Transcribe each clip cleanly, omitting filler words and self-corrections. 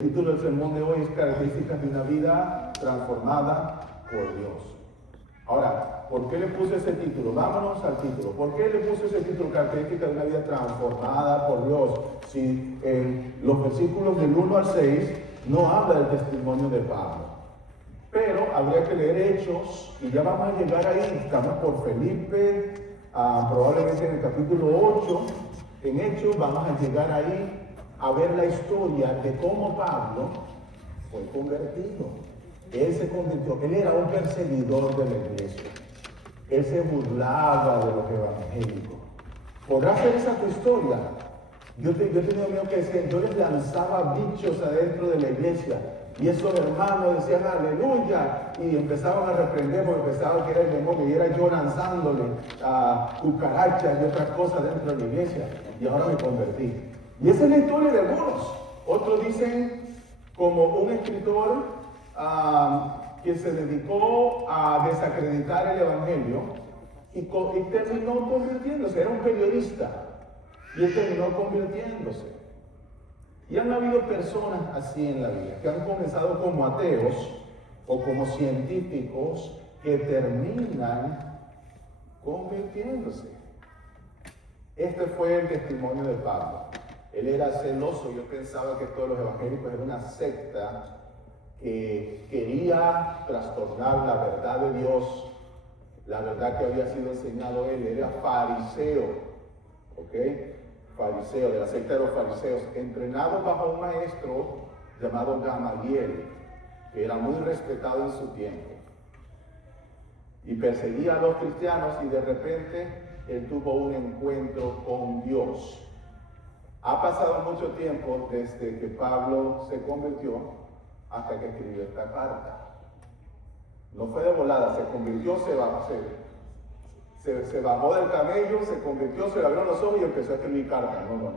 El título del sermón de hoy es Características de una vida transformada por Dios. Ahora, ¿por qué le puse ese título? Vámonos al título. ¿Por qué le puse ese título, Características de una vida transformada por Dios? Si en los versículos del 1 al 6 no habla del testimonio de Pablo. Pero habría que leer Hechos y ya vamos a llegar ahí. Estamos por Felipe, probablemente en el capítulo 8. En Hechos vamos a llegar ahí a ver la historia de cómo Pablo fue convertido. Él se convirtió, él era un perseguidor de la iglesia. Él se burlaba de los evangélicos. ¿Podrá ser esa tu historia? Yo he tenido amigos que decían, yo les lanzaba bichos adentro de la iglesia. Y esos hermanos decían aleluya. Y empezaban a reprender porque pensaban que era el demonio. Y era yo lanzándole a cucarachas y otras cosas dentro de la iglesia. Y ahora me convertí. Y esa es la historia de algunos. Otros dicen, como un escritor que se dedicó a desacreditar el evangelio y terminó convirtiéndose. Era un periodista y él terminó convirtiéndose. Y han habido personas así en la vida, que han comenzado como ateos o como científicos que terminan convirtiéndose. Este fue el testimonio de Pablo. Él era celoso. Yo pensaba que todos los evangélicos eran una secta que quería trastornar la verdad de Dios, la verdad que había sido enseñado él. Él era fariseo, ¿ok? Fariseo, de la secta de los fariseos, entrenado bajo un maestro llamado Gamaliel, que era muy respetado en su tiempo. Y perseguía a los cristianos y de repente él tuvo un encuentro con Dios. Ha pasado mucho tiempo desde que Pablo se convirtió hasta que escribió esta carta. No fue de volada, se convirtió, se bajó del camello, se convirtió, se le abrieron los ojos y empezó a escribir cartas. No.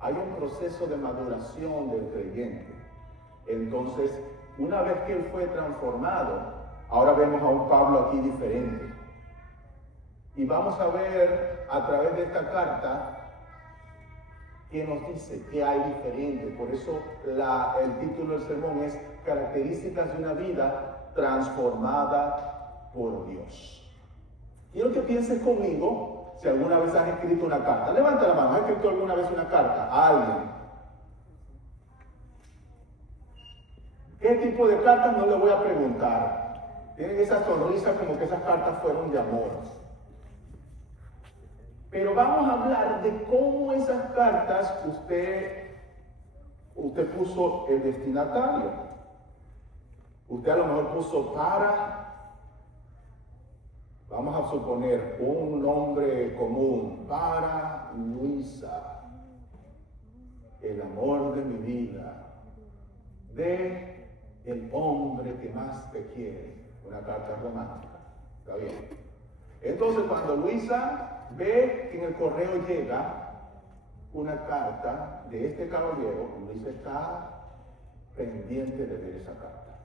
Hay un proceso de maduración del creyente. Entonces, una vez que él fue transformado, ahora vemos a un Pablo aquí diferente. Y vamos a ver a través de esta carta ¿qué nos dice? ¿Qué hay diferente? Por eso el título del sermón es Características de una vida transformada por Dios. Quiero que pienses conmigo si alguna vez has escrito una carta. Levanta la mano, ¿has escrito alguna vez una carta a alguien? ¿Qué tipo de cartas? No le voy a preguntar. Tienen esa sonrisa como que esas cartas fueron de amor. Pero vamos a hablar de cómo esas cartas usted puso el destinatario. Usted a lo mejor puso vamos a suponer un nombre común, para Luisa, el amor de mi vida, de el hombre que más te quiere. Una carta romántica. ¿Está bien? Entonces cuando Luisa ve que en el correo llega una carta de este caballero, Luisa está pendiente de ver esa carta.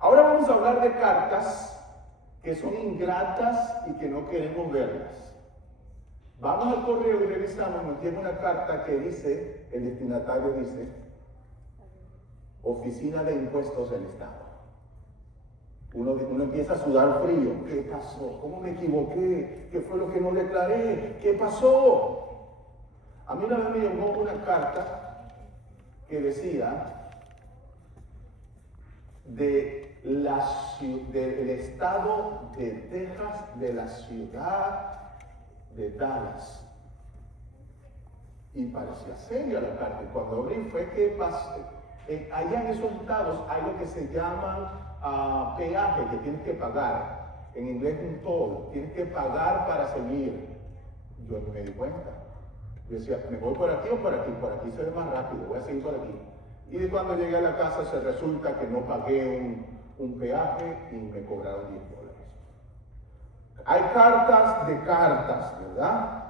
Ahora vamos a hablar de cartas que son ingratas y que no queremos verlas. Vamos al correo y revisamos, nos llega una carta que dice, el destinatario dice, Oficina de Impuestos del Estado. Uno empieza a sudar frío. ¿Qué pasó? ¿Cómo me equivoqué? ¿Qué fue lo que no declaré? ¿Qué pasó? A mí una vez me llegó una carta que decía del estado de Texas, de la ciudad de Dallas. Y parecía seria la carta. Y cuando abrí fue que allá en esos estados hay lo que se llama peaje que tienes que pagar. En inglés un toll. Tienes que pagar para seguir. Yo no me di cuenta. Yo decía, ¿me voy por aquí o por aquí? Por aquí se ve más rápido, voy a seguir por aquí. Y cuando llegué a la casa se resulta que no pagué un peaje y me cobraron $10. Hay cartas de cartas, ¿verdad?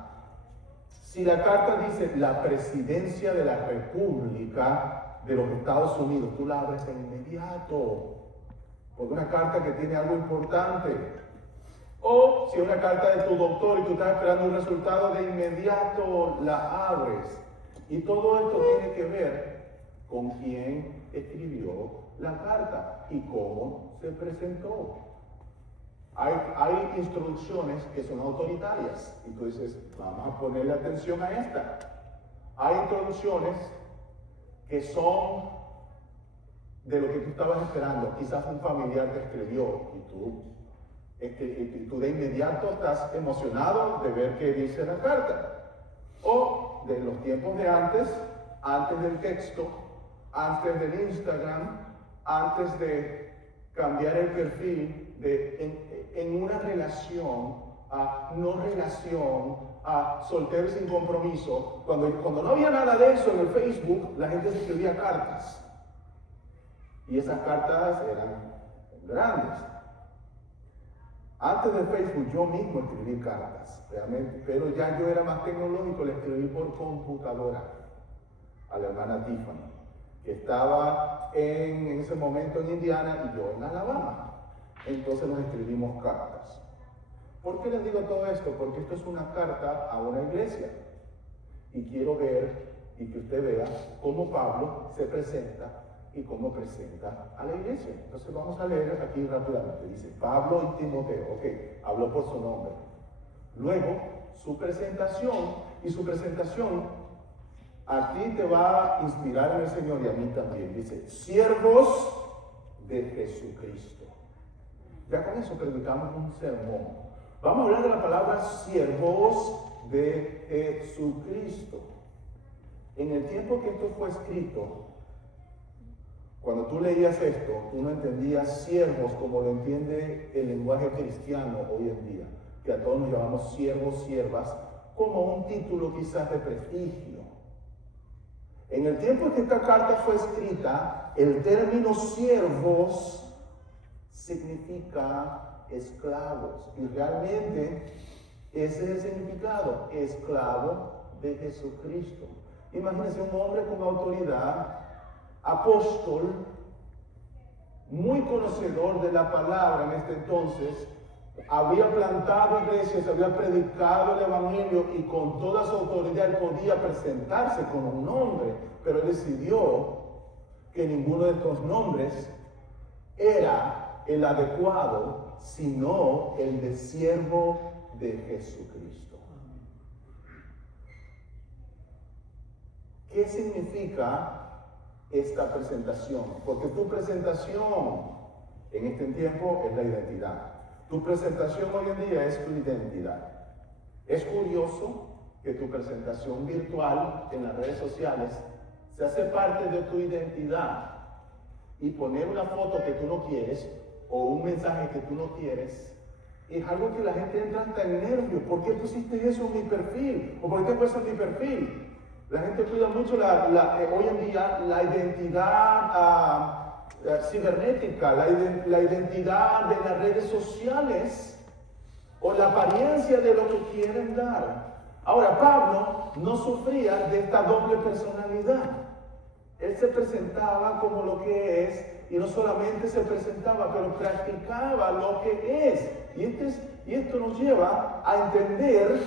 Si la carta dice la presidencia de la República de los Estados Unidos, tú la abres de inmediato. Porque una carta que tiene algo importante. O si es una carta de tu doctor y tú estás esperando un resultado, de inmediato la abres. Y todo esto tiene que ver con quién escribió la carta y cómo se presentó. Hay instrucciones que son autoritarias y tú dices, vamos a ponerle atención a esta. Hay introducciones que son de lo que tú estabas esperando. Quizás un familiar te escribió y tú de inmediato estás emocionado de ver qué dice la carta. O de los tiempos de antes del texto, antes del Instagram, antes de cambiar el perfil en una relación a no relación, a soltero sin compromiso. Cuando no había nada de eso en el Facebook, la gente se escribía cartas. Y esas cartas eran grandes. Antes de Facebook yo mismo escribí cartas, realmente, pero ya yo era más tecnológico, le escribí por computadora a la hermana Tiffany, que estaba en ese momento en Indiana y yo en Alabama. Entonces nos escribimos cartas. ¿Por qué les digo todo esto? Porque esto es una carta a una iglesia. Y quiero ver y que usted vea cómo Pablo se presenta y cómo presenta a la iglesia. Entonces vamos a leer aquí rápidamente. Dice, Pablo y Timoteo. Ok, habló por su nombre. Luego, su presentación, y su presentación a ti te va a inspirar en el Señor y a mí también. Dice, siervos de Jesucristo. Ya con eso predicamos un sermón. Vamos a hablar de la palabra siervos de Jesucristo. En el tiempo que esto fue escrito, cuando tú leías esto, tú no entendías siervos como lo entiende el lenguaje cristiano hoy en día, que a todos nos llamamos siervos, siervas, como un título quizás de prestigio. En el tiempo en que esta carta fue escrita, el término siervos significa esclavos, y realmente ese es el significado, esclavo de Jesucristo. Imagínense un hombre con autoridad, apóstol, muy conocedor de la palabra en este entonces, había plantado iglesias, había predicado el evangelio y con toda su autoridad él podía presentarse como un nombre, pero él decidió que ninguno de estos nombres era el adecuado, sino el de siervo de Jesucristo. ¿Qué significa esta presentación? Porque tu presentación en este tiempo es la identidad. Tu presentación hoy en día es tu identidad. Es curioso que tu presentación virtual en las redes sociales se hace parte de tu identidad, y poner una foto que tú no quieres o un mensaje que tú no quieres es algo que la gente entra hasta en nervios. ¿Por qué pusiste eso en mi perfil? ¿O por qué puesto en mi perfil? La gente cuida mucho hoy en día la identidad cibernética, la identidad de las redes sociales o la apariencia de lo que quieren dar. Ahora, Pablo no sufría de esta doble personalidad. Él se presentaba como lo que es, y no solamente se presentaba, pero practicaba lo que es. Y esto nos lleva a entender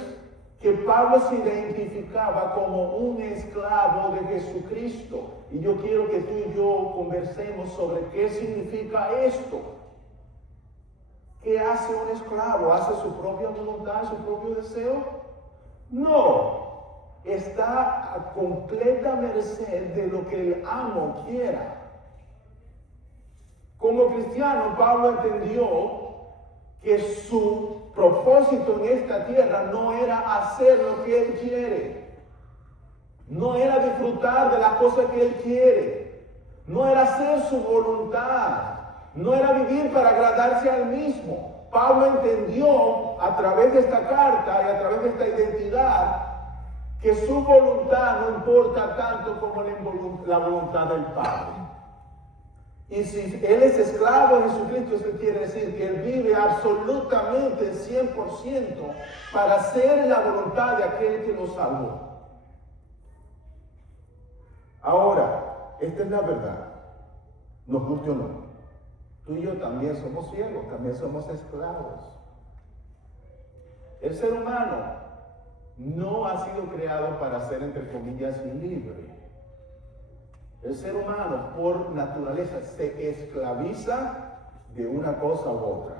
que Pablo se identificaba como un esclavo de Jesucristo. Y yo quiero que tú y yo conversemos sobre qué significa esto. ¿Qué hace un esclavo? ¿Hace su propia voluntad, su propio deseo? No. Está a completa merced de lo que el amo quiera. Como cristiano, Pablo entendió que su propósito en esta tierra no era hacer lo que él quiere, no era disfrutar de las cosas que él quiere, no era hacer su voluntad, no era vivir para agradarse al mismo. Pablo entendió a través de esta carta y a través de esta identidad que su voluntad no importa tanto como la voluntad del Padre. Y si Él es esclavo de Jesucristo, eso quiere decir que Él vive absolutamente el 100% para hacer la voluntad de aquel que lo salvó. Ahora, esta es la verdad, nos guste o no. Tú y yo también somos siervos, también somos esclavos. El ser humano no ha sido creado para ser, entre comillas, libre. El ser humano, por naturaleza, se esclaviza de una cosa u otra.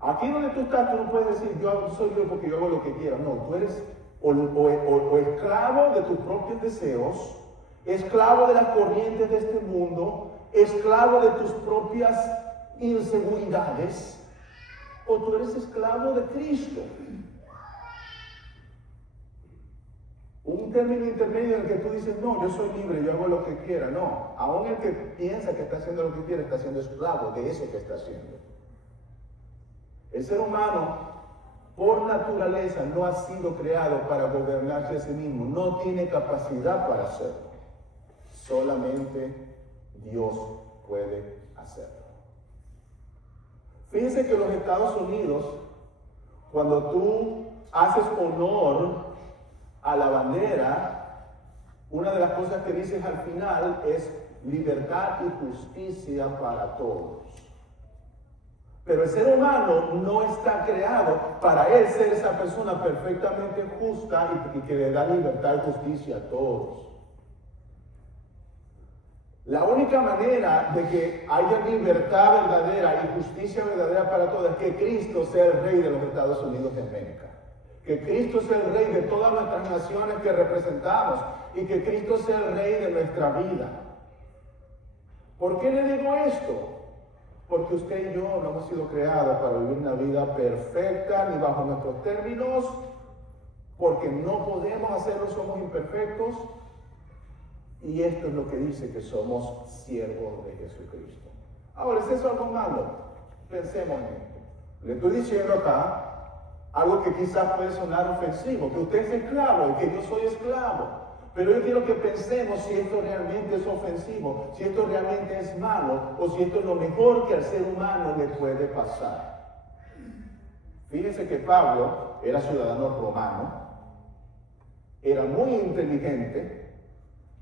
Aquí donde tú estás, tú no puedes decir, yo soy libre porque yo hago lo que quiero. No, tú eres o esclavo de tus propios deseos, esclavo de las corrientes de este mundo, esclavo de tus propias inseguridades, o tú eres esclavo de Cristo. Un término intermedio en el que tú dices, no, yo soy libre, yo hago lo que quiera. No, aún el que piensa que está haciendo lo que quiere, está siendo esclavo de eso que está haciendo. El ser humano, por naturaleza, no ha sido creado para gobernarse a sí mismo. No tiene capacidad para hacerlo. Solamente Dios puede hacerlo. Fíjense que en los Estados Unidos, cuando tú haces honor a la bandera, una de las cosas que dices al final es libertad y justicia para todos. Pero el ser humano no está creado para él ser esa persona perfectamente justa y que le da libertad y justicia a todos. La única manera de que haya libertad verdadera y justicia verdadera para todos es que Cristo sea el rey de los Estados Unidos de América. Que Cristo sea el rey de todas nuestras naciones que representamos y que Cristo sea el rey de nuestra vida. ¿Por qué le digo esto? Porque usted y yo no hemos sido creados para vivir una vida perfecta ni bajo nuestros términos, porque no podemos hacerlo, somos imperfectos. Y esto es lo que dice que somos siervos de Jesucristo. Ahora, ¿es eso algo malo? Pensemos en esto. Le estoy diciendo acá algo que quizás puede sonar ofensivo, que usted es esclavo y que yo soy esclavo. Pero yo quiero que pensemos si esto realmente es ofensivo, si esto realmente es malo, o si esto es lo mejor que al ser humano le puede pasar. Fíjense que Pablo era ciudadano romano, era muy inteligente,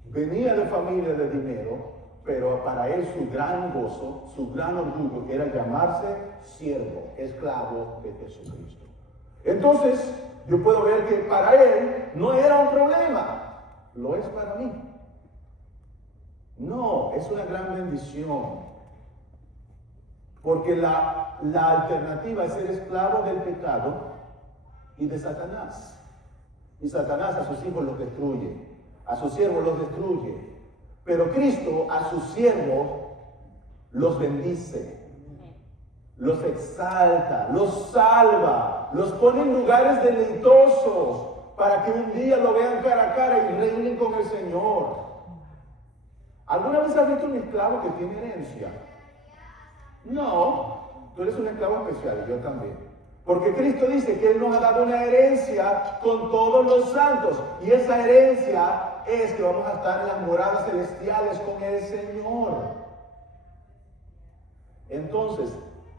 venía de familia de dinero, pero para él su gran gozo, su gran orgullo era llamarse siervo, esclavo de Jesucristo. Entonces, yo puedo ver que para él no era un problema. Lo es para mí. No, es una gran bendición. Porque la alternativa es ser esclavo del pecado y de Satanás. Y Satanás a sus hijos los destruye, a sus siervos los destruye. Pero Cristo a sus siervos los bendice, los exalta, los salva, los pone en lugares deleitosos, para que un día lo vean cara a cara y reinen con el Señor. ¿Alguna vez has visto un esclavo que tiene herencia? No, tú eres un esclavo especial, yo también. Porque Cristo dice que Él nos ha dado una herencia con todos los santos. Y esa herencia es que vamos a estar en las moradas celestiales con el Señor. Entonces,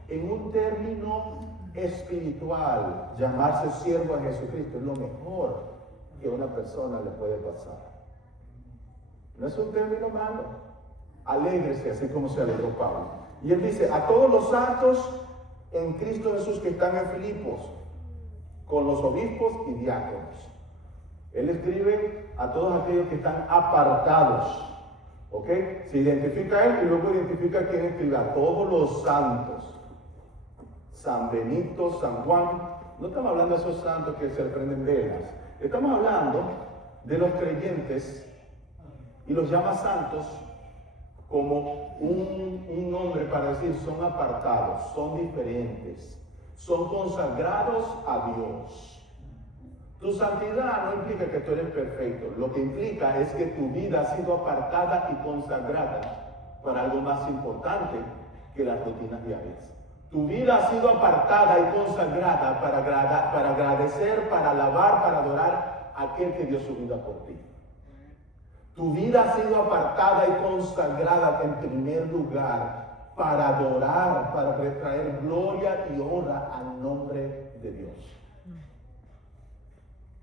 en un término espiritual, llamarse siervo a Jesucristo es lo mejor que a una persona le puede pasar. No es un término malo. Alégrese, así como se alegró Pablo. Y él dice, a todos los santos en Cristo Jesús que están en Filipos, con los obispos y diáconos. Él escribe a todos aquellos que están apartados. ¿Ok? Se identifica a él y luego identifica a quien escribe, a todos los santos. San Benito, San Juan. No estamos hablando de esos santos que se prenden velas. Estamos hablando de los creyentes y los llama santos como un nombre para decir son apartados, son diferentes, son consagrados a Dios. Tu santidad no implica que tú eres perfecto. Lo que implica es que tu vida ha sido apartada y consagrada para algo más importante que las rutinas diarias. Tu vida ha sido apartada y consagrada para agradecer, para alabar, para adorar a aquel que dio su vida por ti. Tu vida ha sido apartada y consagrada en primer lugar para adorar, para traer gloria y honra al nombre de Dios.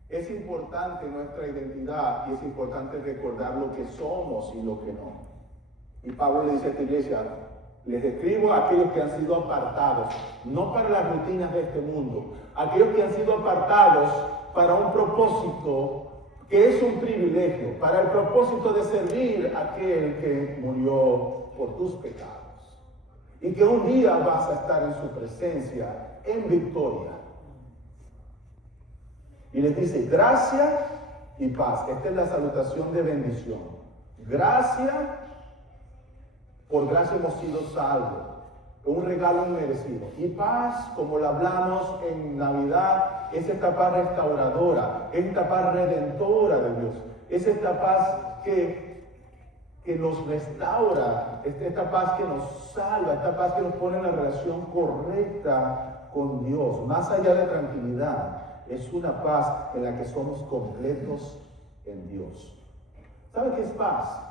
Es importante nuestra identidad y es importante recordar lo que somos y lo que no. Y Pablo le dice a esta iglesia, les escribo a aquellos que han sido apartados, no para las rutinas de este mundo, aquellos que han sido apartados para un propósito que es un privilegio para el propósito de servir a aquel que murió por tus pecados. Y que un día vas a estar en su presencia en victoria. Y les dice, gracia y paz. Esta es la salutación de bendición. Gracia, por gracia hemos sido salvos. Un regalo inmerecido. Y paz, como lo hablamos en Navidad, es esta paz restauradora, es esta paz redentora de Dios. Es esta paz que nos restaura, es esta paz que nos salva, esta paz que nos pone en la relación correcta con Dios. Más allá de tranquilidad, es una paz en la que somos completos en Dios. ¿Sabe qué es paz?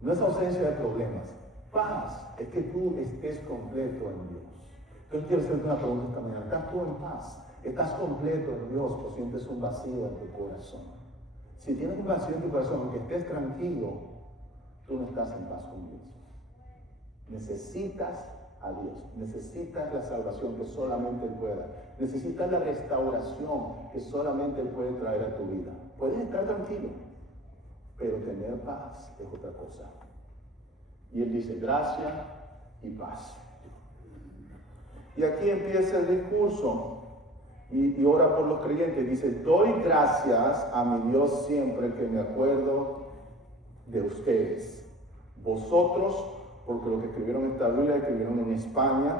No es ausencia de problemas. Paz es que tú estés completo en Dios. Entonces quiero hacerte una pregunta esta mañana. ¿Estás tú en paz? ¿Estás completo en Dios o sientes un vacío en tu corazón? Si tienes un vacío en tu corazón, aunque estés tranquilo, tú no estás en paz con Dios. Necesitas a Dios. Necesitas la salvación que solamente Él puede dar. Necesitas la restauración que solamente Él puede traer a tu vida. Puedes estar tranquilo, pero tener paz es otra cosa. Y Él dice, gracia y paz. Y aquí empieza el discurso. Y ora por los creyentes. Dice, doy gracias a mi Dios siempre que me acuerdo de ustedes. Vosotros, porque lo que escribieron esta Biblia, escribieron en España,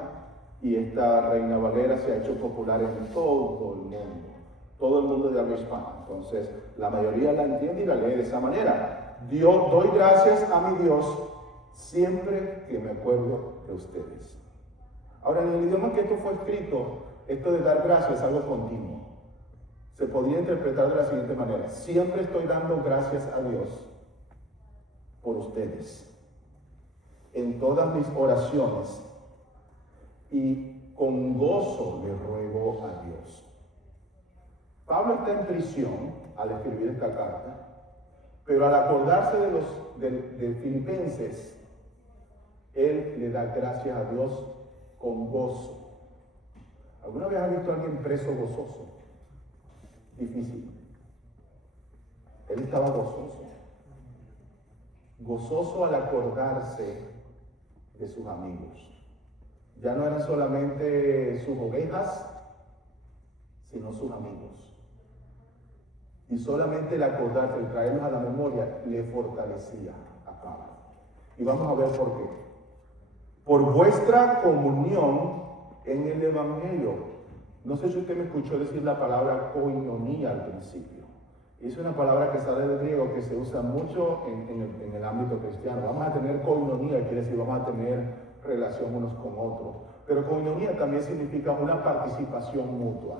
y esta Reina Valera se ha hecho popular en todo el mundo. Todo el mundo de habla hispana. Entonces, la mayoría la entiende y la lee de esa manera. Dios, doy gracias a mi Dios siempre que me acuerdo de ustedes. Ahora, en el idioma que esto fue escrito, esto de dar gracias es algo continuo. Se podría interpretar de la siguiente manera. Siempre estoy dando gracias a Dios por ustedes. En todas mis oraciones. Y con gozo le ruego a Dios. Pablo está en prisión al escribir esta carta. Pero al acordarse de Filipenses, él le da gracias a Dios con gozo. ¿Alguna vez has visto a alguien preso gozoso? Difícil. Él estaba gozoso. Gozoso al acordarse de sus amigos. Ya no eran solamente sus ovejas, sino sus amigos. Y solamente el acordarse, el traerlos a la memoria, le fortalecía a Pablo. Y vamos a ver por qué. Por vuestra comunión en el Evangelio. No sé si usted me escuchó decir la palabra koinonía al principio. Es una palabra que sale del griego que se usa mucho en el ámbito cristiano. Vamos a tener koinonía, quiere decir vamos a tener relación unos con otros. Pero koinonía también significa una participación mutua.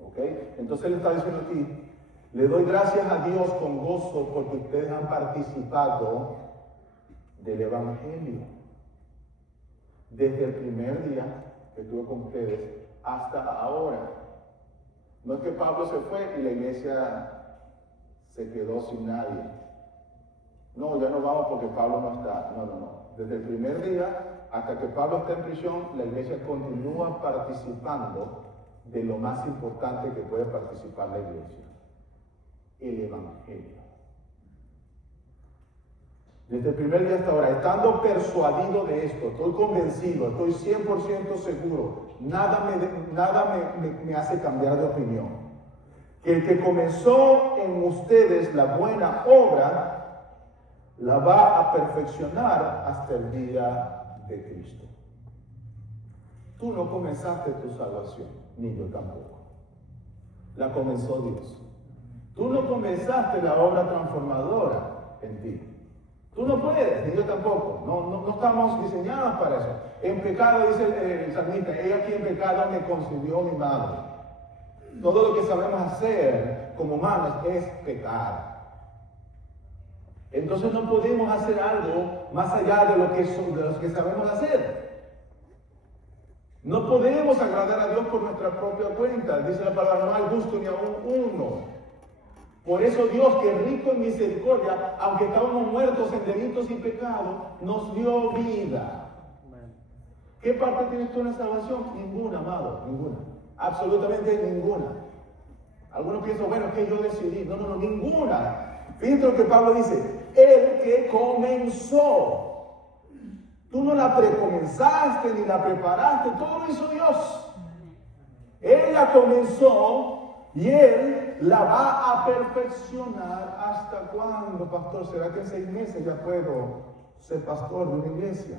¿Ok? Entonces él está diciendo aquí, le doy gracias a Dios con gozo porque ustedes han participado del Evangelio. Desde el primer día que estuve con ustedes hasta ahora. No es que Pablo se fue y la iglesia se quedó sin nadie. No, ya no vamos porque Pablo no está. No. Desde el primer día hasta que Pablo está en prisión, la iglesia continúa participando de lo más importante que puede participar la iglesia. El Evangelio. Desde el primer día hasta ahora, estando persuadido de esto, estoy convencido, estoy 100% seguro, nada me hace cambiar de opinión. Que el que comenzó en ustedes la buena obra, la va a perfeccionar hasta el día de Cristo. Tú no comenzaste tu salvación, ni yo tampoco. La comenzó Dios. Tú no comenzaste la obra transformadora en ti. Tú no puedes, ni yo tampoco. No estamos diseñados para eso. En pecado, dice el salmista, ella aquí en pecado me concibió mi madre. Todo lo que sabemos hacer como humanos es pecar. Entonces no podemos hacer algo más allá de lo que sabemos hacer. No podemos agradar a Dios por nuestra propia cuenta. Dice la palabra, no hay justo ni aún uno. Por eso Dios, que es rico en misericordia, aunque estábamos muertos en delitos y pecados, nos dio vida. ¿Qué parte tienes tú en la salvación? Ninguna, amado, ninguna. Absolutamente ninguna. Algunos piensan, bueno, es que yo decidí. No, ninguna. Fíjate lo que Pablo dice, el que comenzó. Tú no la precomenzaste ni la preparaste, todo lo hizo Dios. Él la comenzó y Él la va a perfeccionar. ¿Hasta cuándo, pastor? ¿Será que en 6 meses ya puedo ser pastor de una iglesia?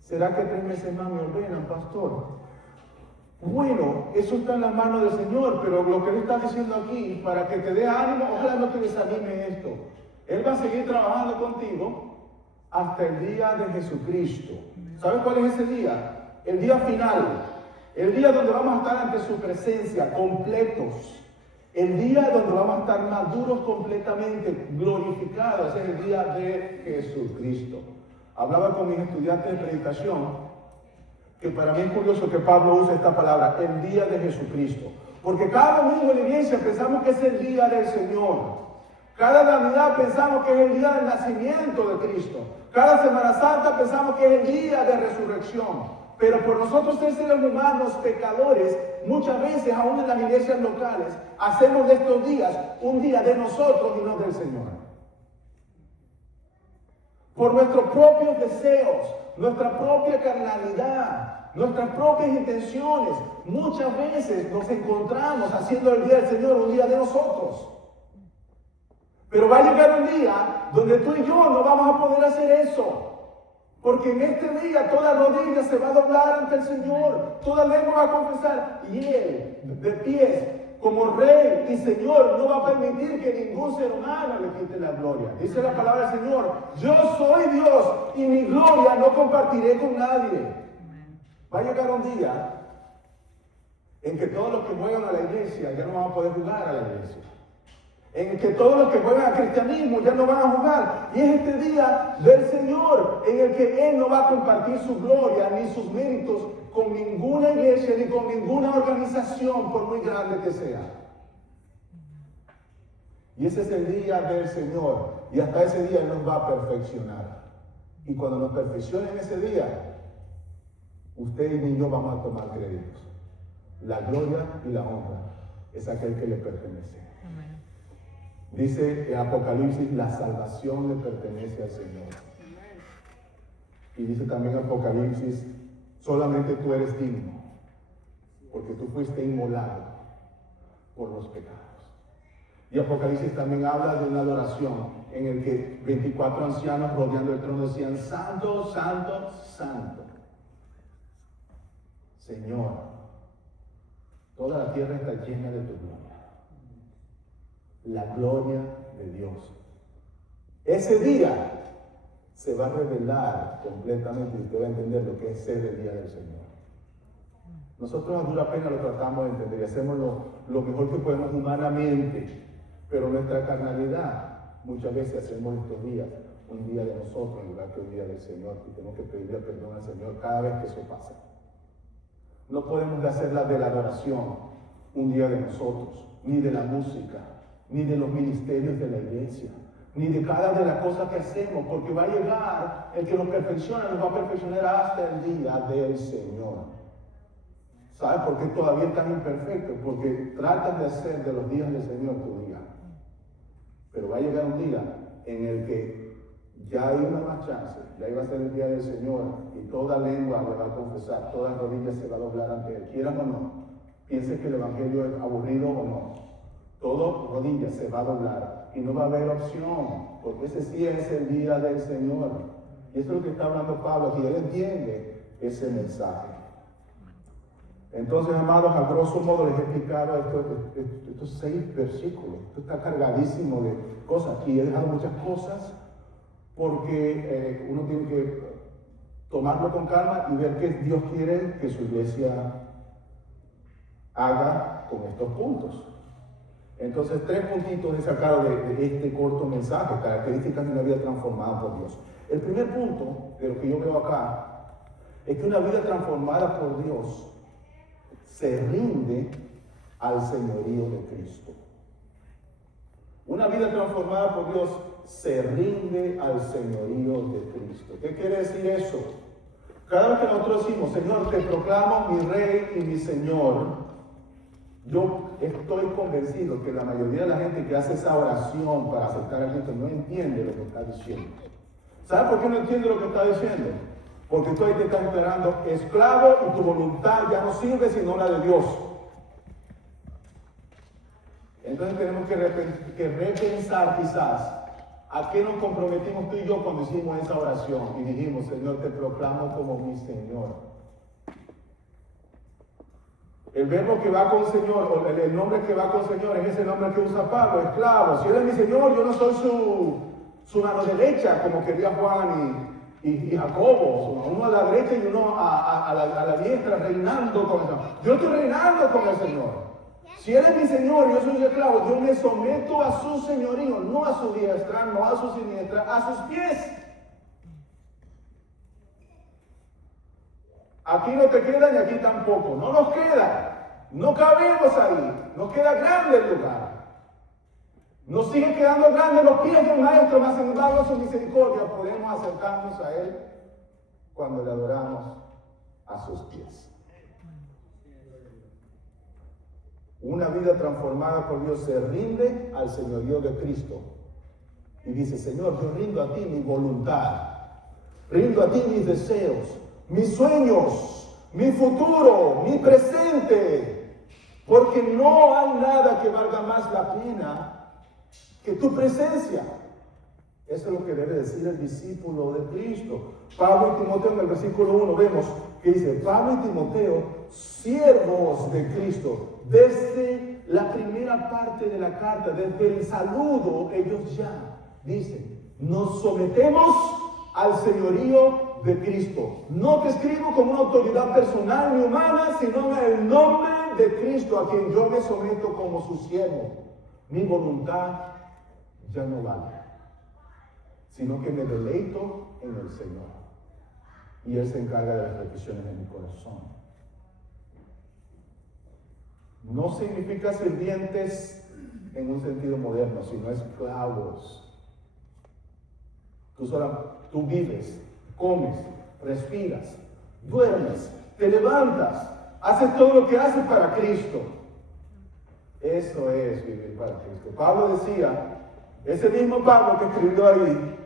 ¿Será que 3 meses más me ordenan, pastor? Bueno, eso está en la mano del Señor, pero lo que Él está diciendo aquí, para que te dé ánimo, ojalá no te desanime esto. Él va a seguir trabajando contigo hasta el día de Jesucristo. ¿Sabes cuál es ese día? El día final. El día donde vamos a estar ante su presencia, completos. El día donde vamos a estar maduros completamente, glorificados. Es el día de Jesucristo. Hablaba con mis estudiantes de predicación, que para mí es curioso que Pablo use esta palabra, el día de Jesucristo. Porque cada domingo en la iglesia pensamos que es el día del Señor. Cada Navidad pensamos que es el día del nacimiento de Cristo. Cada Semana Santa pensamos que es el día de resurrección. Pero por nosotros ser seres humanos pecadores, muchas veces, aún en las iglesias locales, hacemos de estos días un día de nosotros y no del Señor. Por nuestros propios deseos, nuestra propia carnalidad, nuestras propias intenciones, muchas veces nos encontramos haciendo el día del Señor un día de nosotros. Pero va a llegar un día donde tú y yo no vamos a poder hacer eso. Porque en este día toda rodilla se va a doblar ante el Señor, toda lengua va a confesar, y Él, de pies, como Rey y Señor, no va a permitir que ningún ser humano le quite la gloria. Dice la palabra del Señor, yo soy Dios y mi gloria no compartiré con nadie. Va a llegar un día en que todos los que juegan a la iglesia ya no van a poder jugar a la iglesia. En que todos los que juegan al cristianismo ya no van a jugar. Y es este día del Señor en el que Él no va a compartir su gloria ni sus méritos con ninguna iglesia ni con ninguna organización, por muy grande que sea. Y ese es el día del Señor. Y hasta ese día Él nos va a perfeccionar. Y cuando nos perfeccione en ese día, usted y yo vamos a tomar créditos. La gloria y la honra es aquel que le pertenece. Dice en Apocalipsis, la salvación le pertenece al Señor. Y dice también Apocalipsis, solamente tú eres digno, porque tú fuiste inmolado por los pecados. Y Apocalipsis también habla de una adoración en el que 24 ancianos rodeando el trono decían, Santo, Santo, Santo. Señor, toda la tierra está llena de tu gloria. La gloria de Dios. Ese día se va a revelar completamente y usted va a entender lo que es ser el día del Señor. Nosotros a dura pena lo tratamos de entender y hacemos lo mejor que podemos humanamente, pero nuestra carnalidad muchas veces hacemos estos días un día de nosotros en lugar que un día del Señor, y tenemos que pedirle perdón al Señor cada vez que eso pasa. No podemos hacer la de la adoración un día de nosotros, ni de la música, ni de los ministerios de la iglesia, ni de cada de las cosas que hacemos, porque va a llegar el que nos perfecciona, nos va a perfeccionar hasta el día del Señor. ¿Sabes por qué todavía es tan imperfecto? Porque tratas de hacer de los días del Señor tu día. Pero va a llegar un día en el que ya hay una más chance, ya iba a ser el día del Señor, y toda lengua le va a confesar, toda rodilla se va a doblar ante Él, quieran o no, piensen que el Evangelio es aburrido o no. Todo rodilla se va a doblar y no va a haber opción, porque ese sí es el día del Señor. Y eso es lo que está hablando Pablo, y él entiende ese mensaje. Entonces, amados, a grosso modo les he explicado estos 6 versículos. Esto está cargadísimo de cosas. Y he dejado muchas cosas porque uno tiene que tomarlo con calma y ver qué Dios quiere que su iglesia haga con estos puntos. Entonces, 3 puntitos he sacado de este corto mensaje, características de una vida transformada por Dios. El primer punto de lo que yo veo acá es que una vida transformada por Dios se rinde al señorío de Cristo. Una vida transformada por Dios se rinde al señorío de Cristo. ¿Qué quiere decir eso? Cada vez que nosotros decimos, Señor, te proclamo mi Rey y mi Señor, Yo estoy convencido que la mayoría de la gente que hace esa oración para aceptar a Cristo no entiende lo que está diciendo. ¿Sabe por qué no entiende lo que está diciendo? Porque tú ahí te estás esperando esclavo y tu voluntad ya no sirve sino la de Dios. Entonces tenemos que repensar quizás a qué nos comprometimos tú y yo cuando hicimos esa oración y dijimos, Señor, te proclamo como mi Señor. El verbo que va con Señor, o el nombre que va con Señor, es ese nombre que usa Pablo, esclavo. Si Él es mi Señor, yo no soy su mano derecha, como quería Juan y Jacobo. Uno a la derecha y uno a la diestra, reinando con el Señor. Yo estoy reinando con el Señor. Si Él es mi Señor y yo soy su esclavo, yo me someto a su señorío, no a su diestra, no a su siniestra, a sus pies. Aquí no te queda ni aquí tampoco. No nos queda. No cabemos ahí. Nos queda grande el lugar. Nos sigue quedando grande los pies del Maestro, mas sin embargo su misericordia podemos acercarnos a Él cuando le adoramos a sus pies. Una vida transformada por Dios se rinde al señorío de Cristo. Y dice, Señor, yo rindo a ti mi voluntad. Rindo a ti mis deseos, mis sueños, mi futuro, mi presente. Porque no hay nada que valga más la pena que tu presencia. Eso es lo que debe decir el discípulo de Cristo. Pablo y Timoteo en el versículo 1 vemos que dice, Pablo y Timoteo, siervos de Cristo. Desde la primera parte de la carta, desde el saludo, ellos ya dicen, nos sometemos al señorío de Cristo. No te escribo como una autoridad personal ni humana, sino en el nombre de Cristo, a quien yo me someto como su siervo. Mi voluntad ya no vale, sino que me deleito en el Señor. Y Él se encarga de las peticiones de mi corazón. No significa sirvientes en un sentido moderno, sino esclavos. Tú vives, comes, respiras, duermes, te levantas, haces todo lo que haces para Cristo. Eso es vivir para Cristo. Pablo decía, ese mismo Pablo que escribió ahí,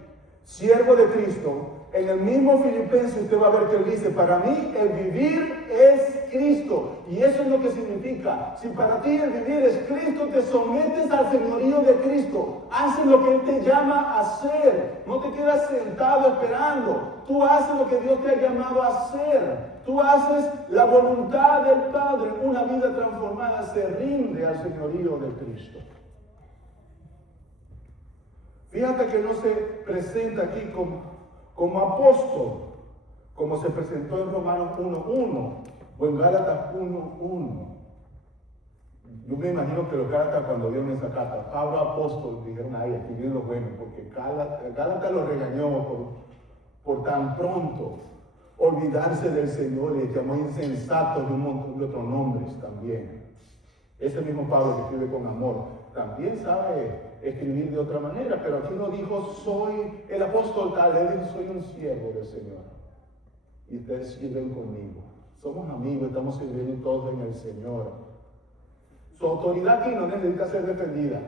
siervo de Cristo, en el mismo Filipenses usted va a ver que él dice, para mí el vivir es Cristo. Y eso es lo que significa. Si para ti el vivir es Cristo, te sometes al señorío de Cristo. Haces lo que Él te llama a hacer. No te quedas sentado esperando. Tú haces lo que Dios te ha llamado a hacer. Tú haces la voluntad del Padre. Una vida transformada se rinde al señorío de Cristo. Fíjate que no se presenta aquí como apóstol, como se presentó en Romanos 1:1 o en Gálatas 1:1. Yo me imagino que los Gálatas cuando vieron esa carta, Pablo apóstol, dijeron, ay, aquí viene lo bueno, porque Gálatas lo regañó por tan pronto olvidarse del Señor, y llamó insensatos y un montón de otros nombres también. Ese mismo Pablo que escribe con amor, también sabe escribir de otra manera, pero aquí no dijo, soy el apóstol tal, él dijo, soy un siervo del Señor. Y ustedes sirven conmigo. Somos amigos, estamos sirviendo todos en el Señor. Su autoridad aquí no necesita ser defendida.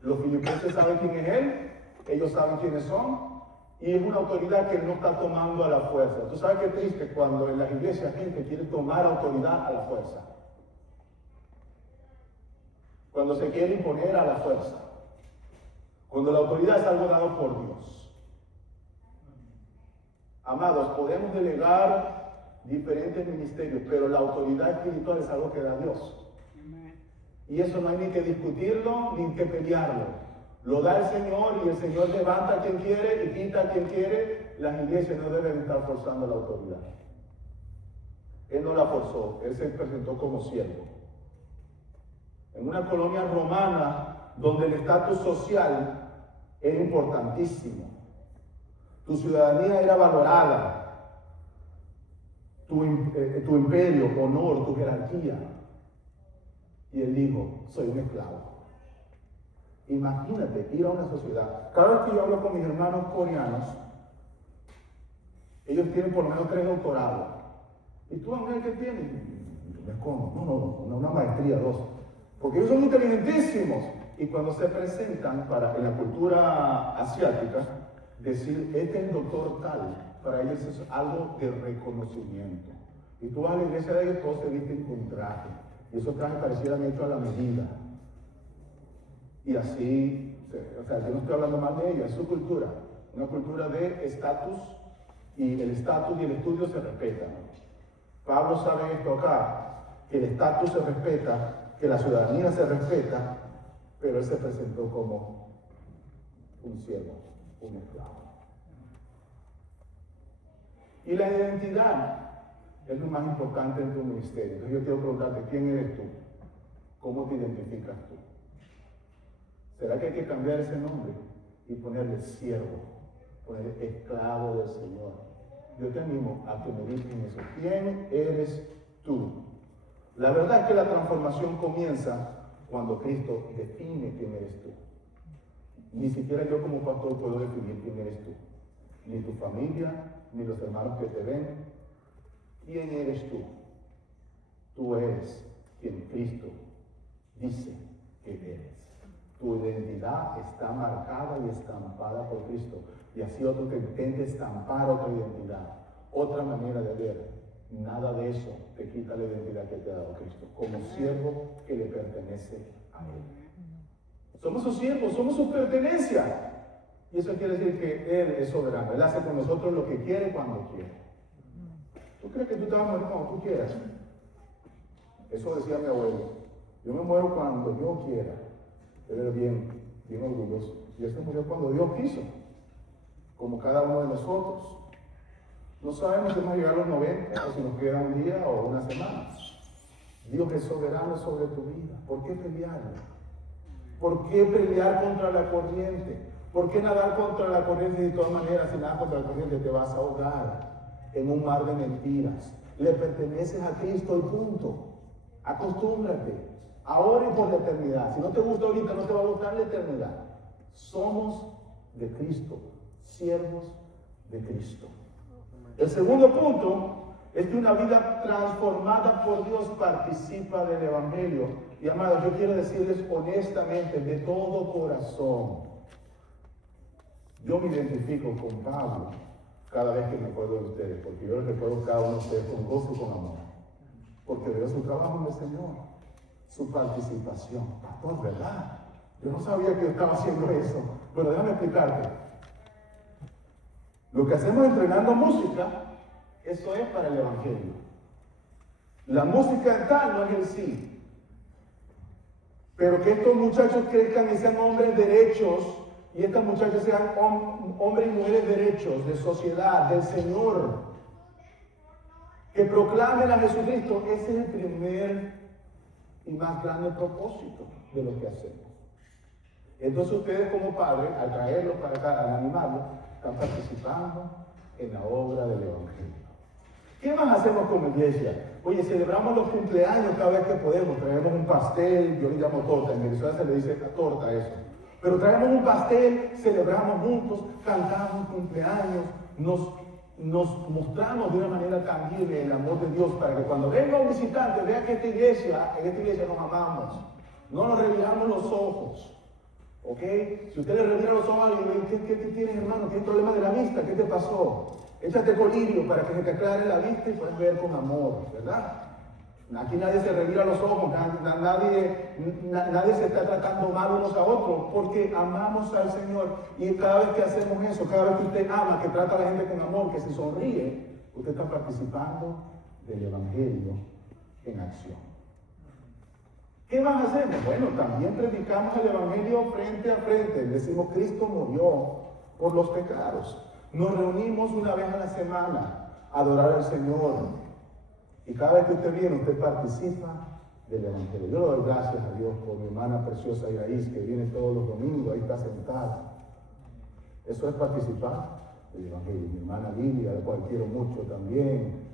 Los filipenses saben quién es Él, ellos saben quiénes son, y es una autoridad que Él no está tomando a la fuerza. Tú sabes qué triste cuando en las iglesias gente quiere tomar autoridad a la fuerza. Cuando se quiere imponer a la fuerza. Cuando la autoridad es algo dado por Dios. Amados, podemos delegar diferentes ministerios, pero la autoridad espiritual es algo que da Dios. Y eso no hay ni que discutirlo, ni que pelearlo. Lo da el Señor y el Señor levanta a quien quiere y quita a quien quiere. Las iglesias no deben estar forzando la autoridad. Él no la forzó, Él se presentó como siervo. En una colonia romana donde el estatus social era importantísimo. Tu ciudadanía era valorada. Tu imperio, honor, tu jerarquía. Y él dijo, soy un esclavo. Imagínate ir a una sociedad. Cada vez que yo hablo con mis hermanos coreanos, ellos tienen por lo menos 3 doctorados. ¿Y tú, Ángel, qué tienes? ¿Cómo? No, una maestría, 2. Porque ellos son inteligentísimos. Y cuando se presentan en la cultura asiática, decir, este es el doctor tal, para ellos es algo de reconocimiento. Y tú vas a la iglesia de ellos, todos se visten con traje. Y esos trajes parecieran hechos a la medida. Y así, o sea, yo no estoy hablando mal de ellos, es su cultura. Una cultura de estatus, y el estatus y el estudio se respetan. Pablo sabe esto acá, que el estatus se respeta, que la ciudadanía se respeta, pero él se presentó como un siervo, un esclavo. Y la identidad es lo más importante en tu ministerio. Entonces yo quiero preguntarte, ¿quién eres tú? ¿Cómo te identificas tú? ¿Será que hay que cambiar ese nombre y ponerle siervo, ponerle esclavo del Señor? Yo te animo a que mediten eso. ¿Quién eres tú? La verdad es que la transformación comienza cuando Cristo define quién eres tú. Ni siquiera yo como pastor puedo definir quién eres tú. Ni tu familia, ni los hermanos que te ven. ¿Quién eres tú? Tú eres quien Cristo dice que eres. Tu identidad está marcada y estampada por Cristo. Y así otro que intente estampar otra identidad, otra manera de ver. Nada de eso te quita la identidad que te ha dado Cristo, como siervo que le pertenece a Él. Somos sus siervos, somos su pertenencia. Y eso quiere decir que Él es soberano. Él hace con nosotros lo que quiere cuando quiere. ¿Tú crees que tú te vas a morir cuando tú quieras? Eso decía mi abuelo. Yo me muero cuando yo quiera. Él era bien orgulloso. Y Él se murió cuando Dios quiso, como cada uno de nosotros. No sabemos si vamos a llegar a los 90 o si nos queda un día o una semana. Dios es soberano sobre tu vida. ¿Por qué pelear? ¿Por qué pelear contra la corriente? ¿Por qué nadar contra la corriente? De todas maneras, si nadas contra la corriente te vas a ahogar en un mar de mentiras. Le perteneces a Cristo y punto. Acostúmbrate. Ahora y por la eternidad. Si no te gusta ahorita, no te va a gustar la eternidad. Somos de Cristo, siervos de Cristo. El segundo punto es que una vida transformada por Dios participa del Evangelio. Y amados, yo quiero decirles honestamente, de todo corazón, yo me identifico con Pablo cada vez que me acuerdo de ustedes, porque yo les recuerdo cada uno de ustedes con gozo y con amor, porque veo su trabajo en el Señor, su participación. Pastor, ¿verdad? Yo no sabía que yo estaba haciendo eso, pero déjame explicarte. Lo que hacemos entrenando música, eso es para el Evangelio. La música en tal no es el sí. Pero que estos muchachos crezcan y sean hombres derechos, y estas muchachas sean hombres y mujeres derechos, de sociedad, del Señor, que proclamen a Jesucristo. Ese es el primer y más grande propósito de lo que hacemos. Entonces ustedes como padres, al traerlos para acá, al animarlos, están participando en la obra del Evangelio. ¿Qué más hacemos como iglesia? Oye, celebramos los cumpleaños cada vez que podemos. Traemos un pastel, yo le llamo torta, en Venezuela se le dice torta a eso. Pero traemos un pastel, celebramos juntos, cantamos cumpleaños, nos mostramos de una manera tangible el amor de Dios para que cuando venga un visitante vea que en esta iglesia nos amamos. No nos reviramos los ojos. ¿Ok? Si usted le revira los ojos y le dice, ¿qué tienes, hermano? ¿Tienes problema de la vista? ¿Qué te pasó? Échate colirio para que se te aclare la vista y puedas ver con amor, ¿verdad? Aquí nadie se revira los ojos, nadie se está tratando mal unos a otros, porque amamos al Señor. Y cada vez que hacemos eso, cada vez que usted ama, que trata a la gente con amor, que se sonríe, usted está participando del Evangelio en acción. ¿Qué más hacemos? Bueno, también predicamos el Evangelio frente a frente. Decimos, Cristo murió por los pecados. Nos reunimos una vez a la semana a adorar al Señor. Y cada vez que usted viene, usted participa del Evangelio. Yo le doy gracias a Dios por mi hermana preciosa Iraíz, que viene todos los domingos, ahí está sentada. Eso es participar del Evangelio. Mi hermana Lilia, de cual quiero mucho también.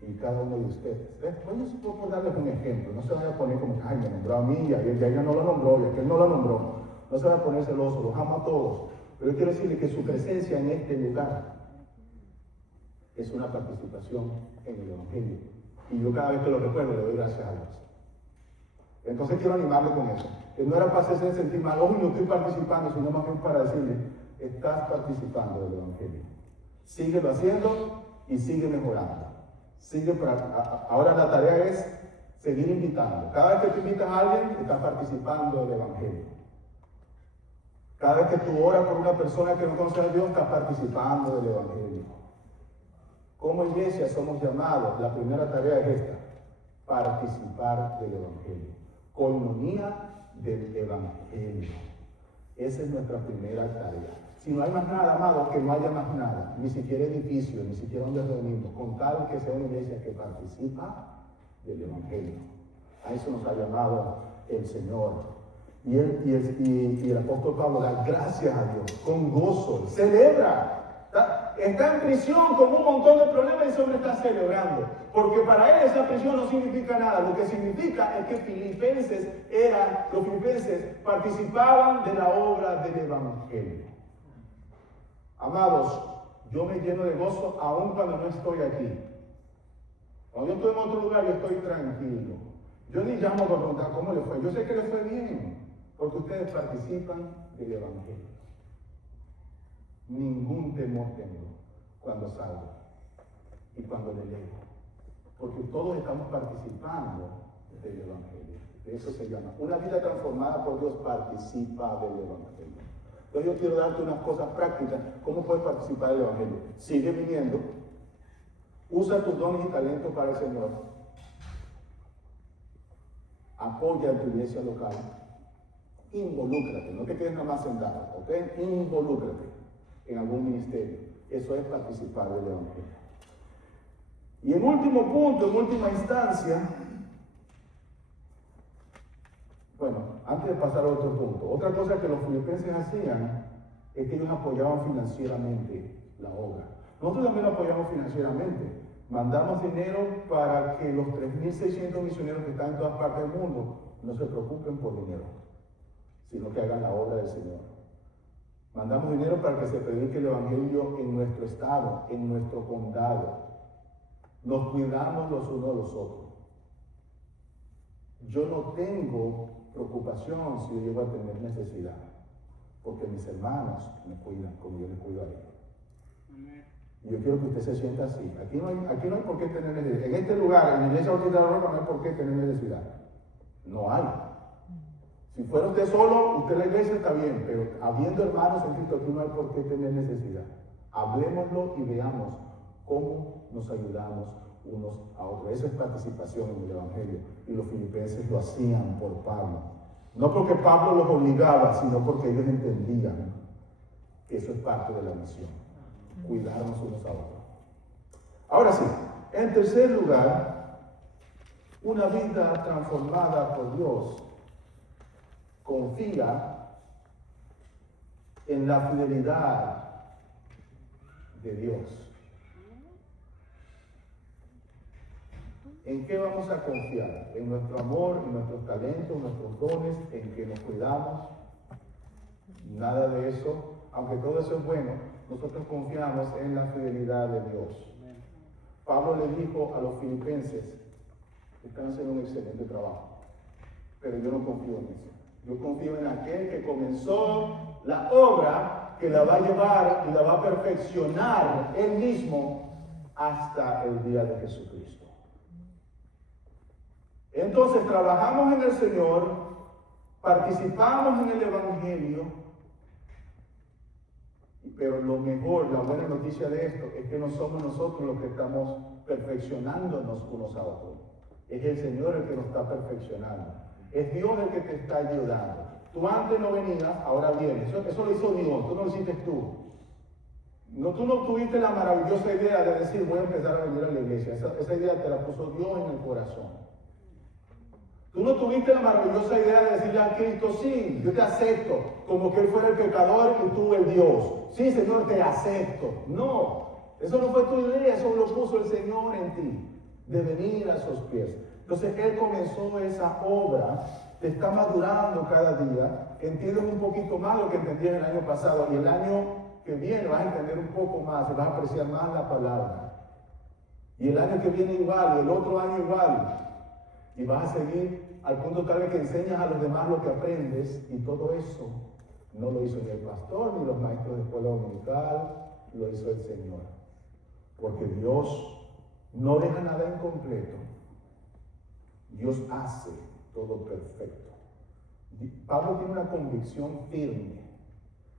Y cada uno de ustedes. Oye, por darles un ejemplo, no se vaya a poner como, ay, me nombró a mí, y ella no la nombró, y aquel no la nombró. No se vaya a poner celoso, los amo a todos. Pero yo quiero decirle que su presencia en este lugar es una participación en el Evangelio. Y yo cada vez que lo recuerdo le doy gracias a Dios. Entonces quiero animarle con eso. Que no era para hacerse sentir mal, hoy no estoy participando, sino más bien para decirle, estás participando del Evangelio. Síguelo haciendo y sigue mejorando. Ahora la tarea es seguir invitando. Cada vez que tú invitas a alguien, estás participando del Evangelio. Cada vez que tú oras por una persona que no conoce a Dios, estás participando del Evangelio. Como iglesia somos llamados, la primera tarea es esta, participar del Evangelio. Coinonía del Evangelio. Esa es nuestra primera tarea. Si no hay más nada, amado, que no haya más nada, ni siquiera edificio, ni siquiera donde reunimos, con tal que sea una iglesia que participa del Evangelio. A eso nos ha llamado el Señor. Y el apóstol Pablo da gracias a Dios, con gozo, celebra. Está en prisión con un montón de problemas y ese hombre está celebrando. Porque para él esa prisión no significa nada. Lo que significa es que los filipenses participaban de la obra del Evangelio. Amados, yo me lleno de gozo aún cuando no estoy aquí. Cuando yo estoy en otro lugar, yo estoy tranquilo. Yo ni llamo para preguntar cómo le fue. Yo sé que le fue bien, porque ustedes participan del Evangelio. Ningún temor tengo cuando salgo y cuando le leo, porque todos estamos participando del Evangelio. Eso se llama. Una vida transformada por Dios participa del Evangelio. Entonces yo quiero darte unas cosas prácticas. ¿Cómo puedes participar del Evangelio? Sigue viniendo. Usa tus dones y talentos para el Señor. Apoya en tu iglesia local. Involúcrate. No te quedes nada más sentado, ¿ok? Involúcrate en algún ministerio. Eso es participar del Evangelio. Y en último punto, en última instancia, bueno, antes de pasar a otro punto, otra cosa que los filipenses hacían es que ellos apoyaban financieramente la obra. Nosotros también lo apoyamos financieramente. Mandamos dinero para que los 3.600 misioneros que están en todas partes del mundo no se preocupen por dinero, sino que hagan la obra del Señor. Mandamos dinero para que se predique el Evangelio en nuestro estado, en nuestro condado. Nos cuidamos los unos de los otros. Yo no tengo preocupación si yo llego a tener necesidad, porque mis hermanos me cuidan como yo les cuido a ellos. Y yo quiero que usted se sienta así. Aquí no hay por qué tener necesidad. En este lugar, en la iglesia bautista de la Roca, no hay por qué tener necesidad. No hay. Si fuera usted solo, usted en la iglesia está bien, pero habiendo hermanos en Cristo, aquí no hay por qué tener necesidad. Hablemoslo y veamos cómo nos ayudamos unos a otros. Eso es participación en el Evangelio. Y los filipenses lo hacían por Pablo. No porque Pablo los obligaba, sino porque ellos entendían que eso es parte de la misión. Cuidarnos unos a otros. Ahora sí, en tercer lugar, una vida transformada por Dios confía en la fidelidad de Dios. ¿En qué vamos a confiar? En nuestro amor, en nuestros talentos, en nuestros dones, en que nos cuidamos. Nada de eso, aunque todo eso es bueno, nosotros confiamos en la fidelidad de Dios. Pablo le dijo a los filipenses, están haciendo un excelente trabajo, pero yo no confío en eso. Yo confío en aquel que comenzó la obra, que la va a llevar y la va a perfeccionar él mismo hasta el día de Jesucristo. Entonces trabajamos en el Señor, participamos en el Evangelio, pero lo mejor, la buena noticia de esto es que no somos nosotros los que estamos perfeccionándonos unos a otros. Es el Señor el que nos está perfeccionando. Es Dios el que te está ayudando. Tú antes no venías, ahora vienes. Eso lo hizo Dios, tú no lo hiciste tú. No, tú no tuviste la maravillosa idea de decir, voy a empezar a venir a la iglesia. Esa idea te la puso Dios en el corazón. Tú no tuviste la maravillosa idea de decirle a Cristo, sí, yo te acepto, como que Él fuera el pecador y tú el Dios. Sí, Señor, te acepto. No, eso no fue tu idea, eso lo puso el Señor en ti, de venir a sus pies. Entonces Él comenzó esa obra, te está madurando cada día, entiendes un poquito más lo que entendías el año pasado, y el año que viene vas a entender un poco más, y vas a apreciar más la palabra. Y el año que viene igual, y el otro año igual. Y vas a seguir al punto tal vez que enseñas a los demás lo que aprendes, y todo eso no lo hizo ni el pastor ni los maestros de escuela dominical, lo hizo el Señor. Porque Dios no deja nada incompleto. Dios hace todo perfecto. Pablo tiene una convicción firme.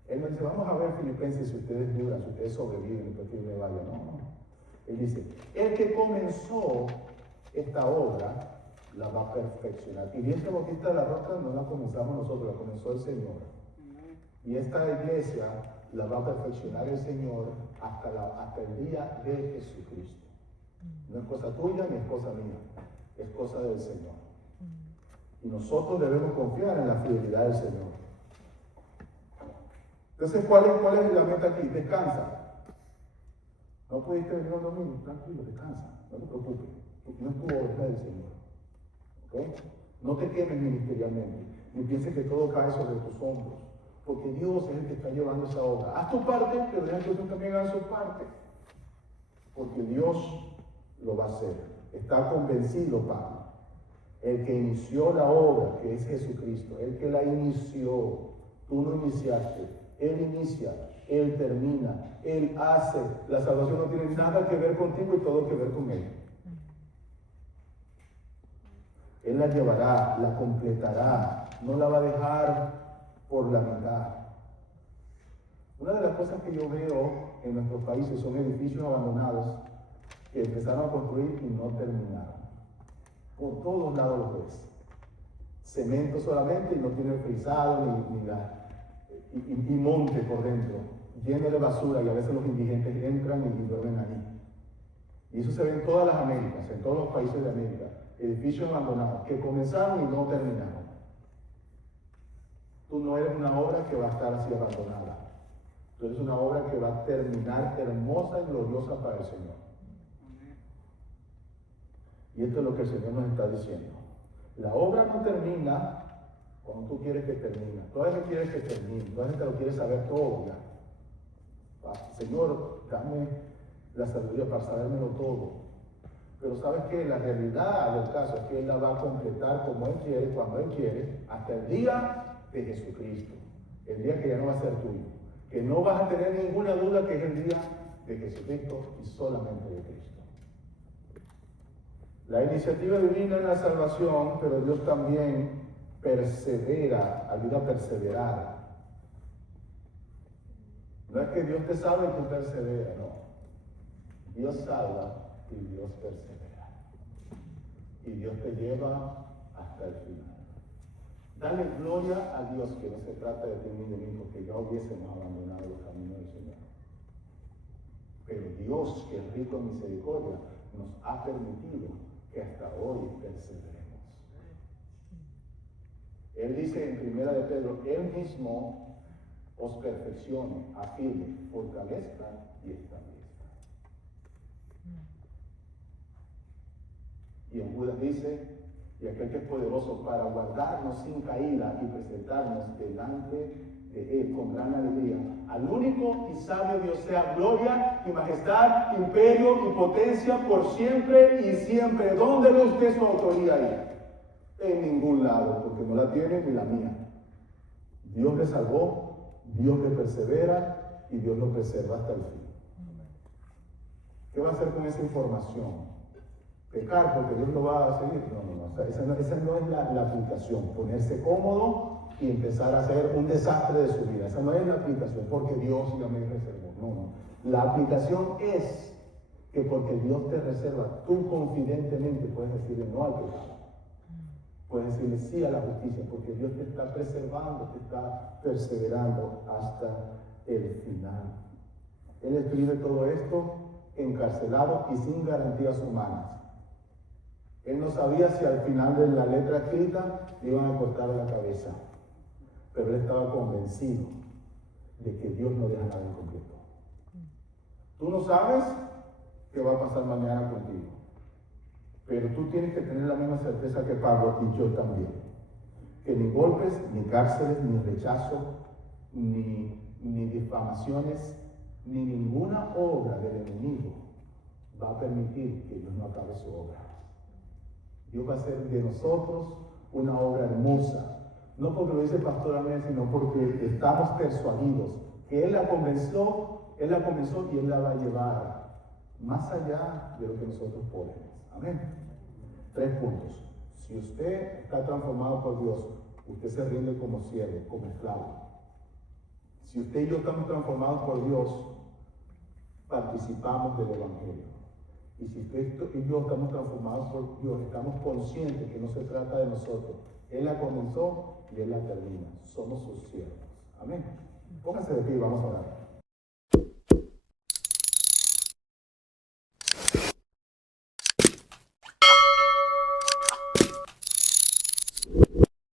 Él no dice, vamos a ver Filipenses si ustedes duran, si ustedes sobreviven, después que yo me vaya. No. Él dice, el que comenzó esta obra la va a perfeccionar. Iglesia Bautista de la Roca no la comenzamos nosotros, la comenzó el Señor. Y esta iglesia la va a perfeccionar el Señor hasta el día de Jesucristo. No es cosa tuya ni es cosa mía, es cosa del Señor. Y nosotros debemos confiar en la fidelidad del Señor. Entonces, ¿cuál es la meta aquí? Descansa. No pudiste venir un domingo, tranquilo, descansa, no te preocupes, porque no es tu obra, es la del Señor. ¿Okay? No te quemes ministerialmente, ni pienses que todo cae sobre tus hombros, porque Dios es el que está llevando esa obra. Haz tu parte, pero deja que otros también hagan su parte, porque Dios lo va a hacer. Está convencido, Pablo. El que inició la obra, que es Jesucristo, el que la inició, tú no iniciaste, Él inicia, Él termina, Él hace. La salvación no tiene nada que ver contigo y todo que ver con Él. Él la llevará, la completará, no la va a dejar por la mitad. Una de las cosas que yo veo en nuestros países son edificios abandonados que empezaron a construir y no terminaron. Por todos lados los ves. Cemento solamente y no tiene frisado ni monte por dentro, lleno de basura, y a veces los indigentes entran y duermen ahí. Y eso se ve en todas las Américas, en todos los países de América. Edificios abandonados que comenzaron y no terminaron. Tú no eres una obra que va a estar así abandonada. Tú eres una obra que va a terminar hermosa y gloriosa para el Señor. Y esto es lo que el Señor nos está diciendo. La obra no termina cuando tú quieres que termine. Tú a veces quieres que termine, tú a veces te lo quieres saber todo ya. Señor, dame la sabiduría para sabérmelo todo. Pero ¿sabes qué? La realidad del caso es que Él la va a completar como Él quiere, cuando Él quiere, hasta el día de Jesucristo. El día que ya no va a ser tuyo. Que no vas a tener ninguna duda que es el día de Jesucristo y solamente de Cristo. La iniciativa divina es la salvación, pero Dios también persevera, ayuda a perseverar. No es que Dios te salva y tú perseveras, no. Dios salva y Dios persevera. Y Dios te lleva hasta el final. Dale gloria a Dios, que no se trata de ti ni de mí, porque ya hubiésemos abandonado los caminos del Señor. Pero Dios, que es rico en misericordia, nos ha permitido que hasta hoy perseveremos. Él dice en 1 de Pedro, Él mismo os perfeccione, afirme, fortalezca y establezca. Y en Judas dice, y aquel que es poderoso para guardarnos sin caída y presentarnos delante de Él con gran alegría. Al único y sabio Dios sea gloria y majestad, imperio y potencia por siempre y siempre. ¿Dónde ve usted su autoría ahí? En ningún lado, porque no la tiene ni la mía. Dios le salvó, Dios le persevera y Dios lo preserva hasta el fin. ¿Qué va a hacer con esa información? Pecar porque Dios lo va a seguir. No. O sea, esa no es la aplicación. Ponerse cómodo y empezar a hacer un desastre de su vida. Esa no es la aplicación, porque Dios ya me reservó. No. La aplicación es que porque Dios te reserva, tú confidentemente puedes decirle no al pecado. Puedes decirle sí a la justicia, porque Dios te está preservando, te está perseverando hasta el final. Él escribe todo esto encarcelado y sin garantías humanas. Él no sabía si al final de la letra escrita le iban a cortar la cabeza, pero él estaba convencido de que Dios no deja nada incompleto. Tú no sabes qué va a pasar mañana contigo, pero tú tienes que tener la misma certeza que Pablo y yo también, que ni golpes, ni cárceles, ni rechazo, ni difamaciones, ni ninguna obra del enemigo va a permitir que Dios no acabe su obra. Dios va a hacer de nosotros una obra hermosa. No porque lo dice el pastor Amén, sino porque estamos persuadidos que Él la comenzó y Él la va a llevar más allá de lo que nosotros podemos. Amén. 3 puntos. Si usted está transformado por Dios, usted se rinde como siervo, como esclavo. Si usted y yo estamos transformados por Dios, participamos del Evangelio. Y si usted y yo estamos transformados por Dios, estamos conscientes que no se trata de nosotros. Él la comenzó y Él la termina. Somos sus siervos. Amén. Pónganse de pie y vamos a orar.